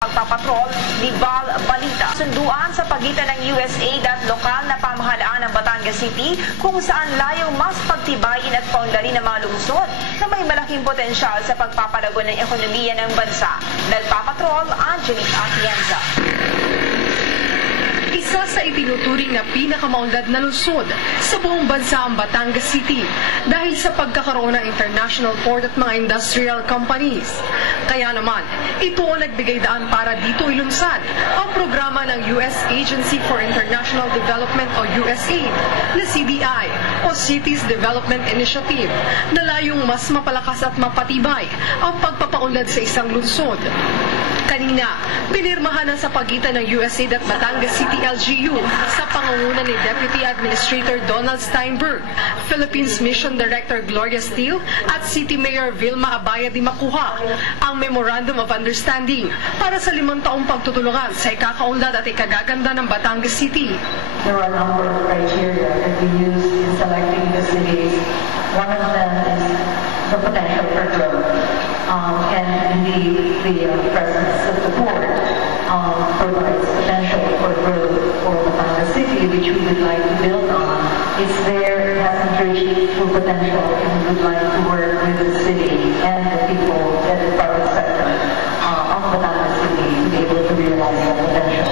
Pagpapatrol ni Val Balita. Sunduan sa pagitan ng USAID at lokal na pamahalaan ng Batangas City kung saan layong mas pagtibayin at paunlarin ng mga lungsod na may malaking potensyal sa pagpapalago ng ekonomiya ng bansa. Nagpapatrol, Angelique Atienza. Isa sa itinuturing na pinakamaunlad na lungsod sa buong bansa ang Batangas City dahil sa pagkakaroon ng international port at mga industrial companies. Kaya naman, ito ang nagbigay daan para dito ilunsad ang programa ng US Agency for International Development o USAID na CDI o Cities Development Initiative na layong mas mapalakas at mapatibay ang pagpapaunlad sa isang lungsod. Kanina, pinirmahan na sa pagitan ng USAID at Batangas City LGU sa pangunguna ni Deputy Administrator Donald Steinberg, Philippines Mission Director Gloria Steele at City Mayor Vilma Abaya Di Macuja ang Memorandum of Understanding para sa 5 taong pagtutulungan sa ikakaunlad at ikagaganda ng Batangas City. There are a number of criteria that we use in selecting the cities. One of them is the potential for growth. And the presence of the board provides potential for growth for Batangas City, which we would like to build on. It's there, it hasn't reached its full potential, and we would like to work with the city and the people and the private sector of Batangas City to be able to realize that potential.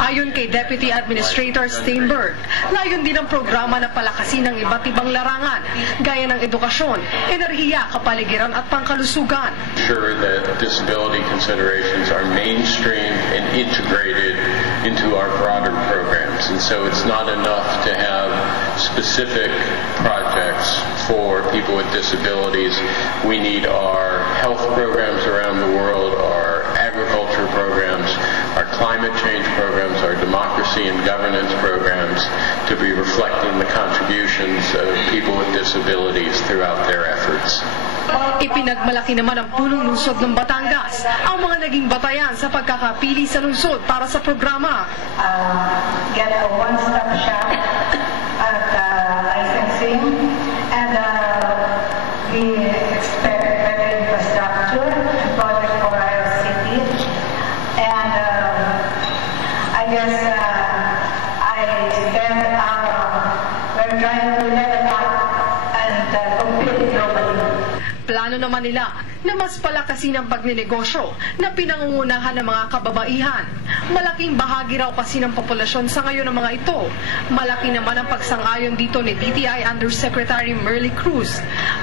Ayon kay Deputy Administrator Steinberg, layon din ang programa na palakasin ng iba't ibang larangan, gaya ng edukasyon, enerhiya, kapaligiran at pangkalusugan. Sure that disability considerations are mainstreamed and integrated into our broader programs. And so it's not enough to have specific projects for people with disabilities. We need our health programs around the world, our agriculture programs, our climate change programs, our democracy and governance programs to be reflecting the contributions of people with disabilities throughout their efforts. Ipinagmalaki naman ang punong lungsod ng Batangas ang mga naging batayan sa pagkakapili sa lungsod para sa programa. Get a one-stop shop at licensing, and we expect better infrastructure project for our city. And I guess we're trying to level up and compete globally. Plano naman nila na mas palakasin ang pagninegosyo na pinangungunahan ng mga kababaihan. Malaking bahagi raw kasi ng populasyon sa ngayon ng mga ito. Malaki naman ang pagsang-ayon dito ni DTI Undersecretary Merly Cruz.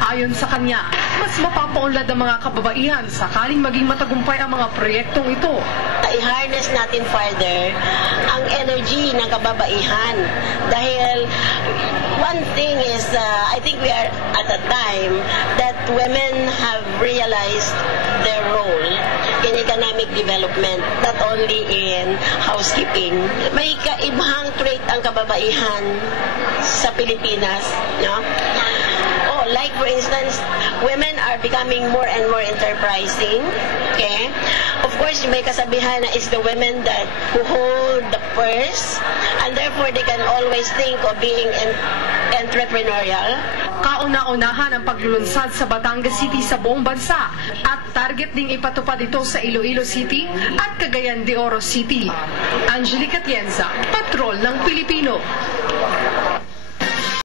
Ayon sa kanya, mas mapapaunlad ang mga kababaihan sakaling maging matagumpay ang mga proyektong ito. I-harness natin further ang energy ng kababaihan. Dahil one thing is, I think we are at a time that women have realized their role in economic development, not only in housekeeping. May kaibahang trait ang kababaihan sa Pilipinas, no? Like for instance, women are becoming more and more enterprising. Okay? Of course, may kasabihan na it's the women that who hold the purse, and therefore they can always think of being entrepreneurial. Kauna-unahan ang paglulunsad sa Batangas City sa buong bansa at target ding ipatupad ito sa Iloilo City at Cagayan de Oro City. Angelique Atienza, Patrol ng Pilipino.